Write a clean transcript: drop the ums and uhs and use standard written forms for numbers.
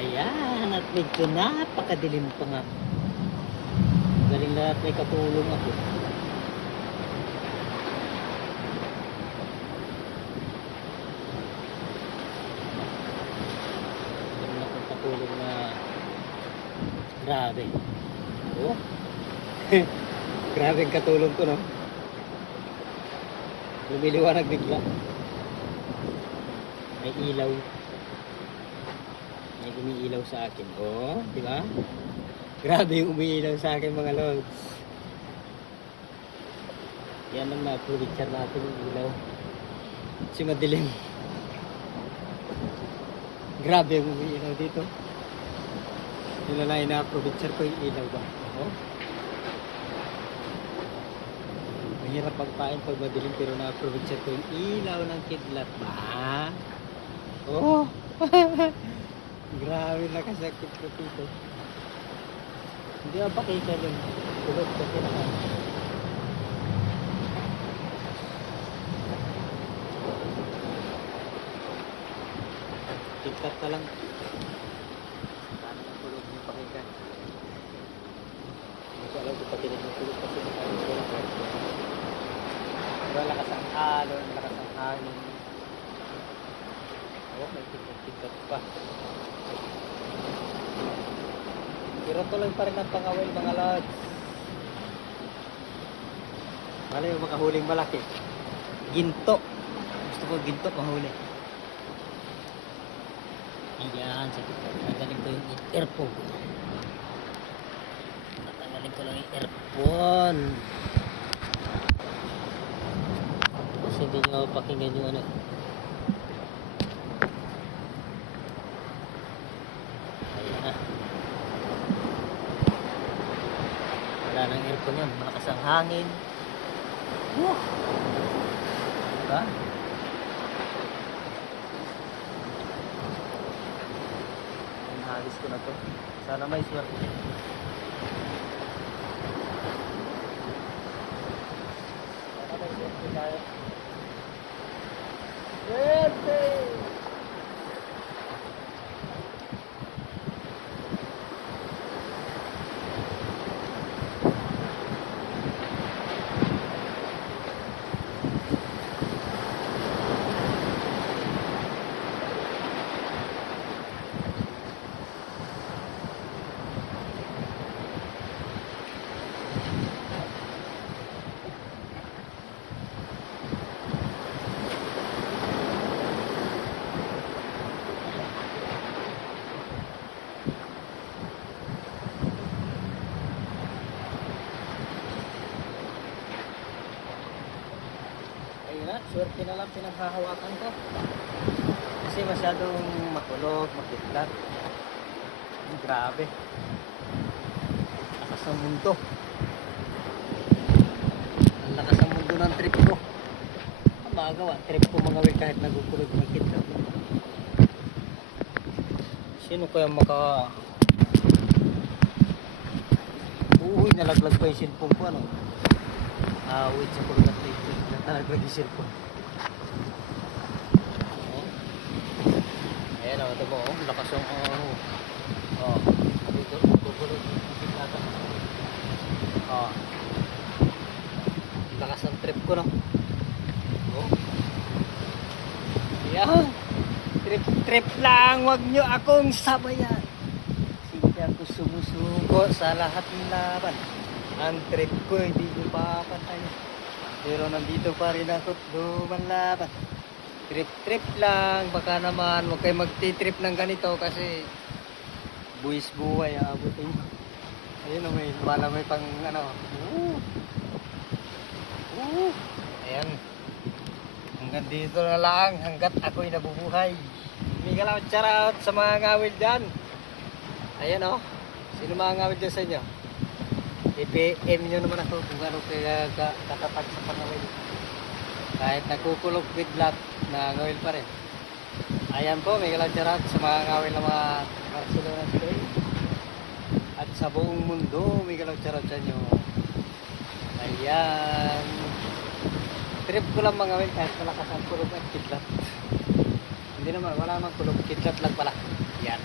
Ayan, at medyo napakadilim pa nga. Galing na at may katulong ako. Galing na akong katulong na grabe. Oh. Grabe ang katulong ko, no? Lumiliwanag bigla. May ilaw. May umiilaw sa akin. Oh, di ba? Grabe yung umiilaw sa akin, mga lods. Yan ang na-picture natin yung ilaw. Kasi madilim. Grabe yung umiilaw dito. Yun na lang na-picture ko yung ilaw ba. Oh. Mahirap magpain pag madilim pero na-picture ko yung ilaw ng kidlat ba. Oh. Grabe nakasakit ko dito. Hindi ako pakita yung tulog kasi naman. Tingkat ka lang. Paano ang tulog yung pakita? Hindi ko alam kung patinig yung tulog kasi nakakita. Pero lakas ang alon, lakas ang hangin. Oh, may tingkat pa. Pero tuloy pa rin ang pangawil, mga lods. Wala yung makahuling malaki. Ginto. Gusto ko ginto mahuli. Ayan, sakit ko. Natanggalin ko yung earphone. Natanggalin ko lang yung earphone. Kasi hindi nyo pakinggan yung ano. Wala nang aircon yun, malakas ang hangin. Diba? Inhalis ko na to. Sana may swerte. Sana may swerte tayo. Swerte! Swerte na lang pinaghahawakan ko kasi masyadong makulog, makitlat. Grabe, lakas ng mundo. Ang lakas ng mundo ng trip ko. Ang magawa, trip ko mga wil kahit nagukulog, makitlat. Sino kaya uy, nalaglag pa yung cellphone ko, ano? Wait sa kulog at trip. Nalaglag yung cellphone. Ayan o, ito mo, lakas yung dito, gugulog yung nata. Lakas ng trip ko, no? Ayan, trip lang, wag nyo akong sabayan. Sige ako sumusuko sa lahat ng laban. Ang trip ko hindi nyo papatay, pero nandito pa rin ako lumanlaban. Trip lang, baka naman huwag kayo magti-trip ng ganito kasi buwis buhay ang abutin nyo. Ayun o, may pang ano. Ayan, hanggang dito na lang, hanggat ako'y nabubuhay. Miguel out, shout out sa mga ngawil dyan. Ayan o, sino mga ngawil dyan sa inyo? I-PM nyo naman ako kung ano kaya katatag sa pangawil. Kahit nagkukulog with black, nangawil pa rin. Ayan po, may galantiyarat sa mga ngawil na mga Barcelona today. At sa buong mundo, may galantiyarat sa inyo. Ayan. Trip ko lang mga ngawil kahit malakas ang kulog at kidlat. Hindi naman, wala namang kulog, kidlat lang pala. Yan.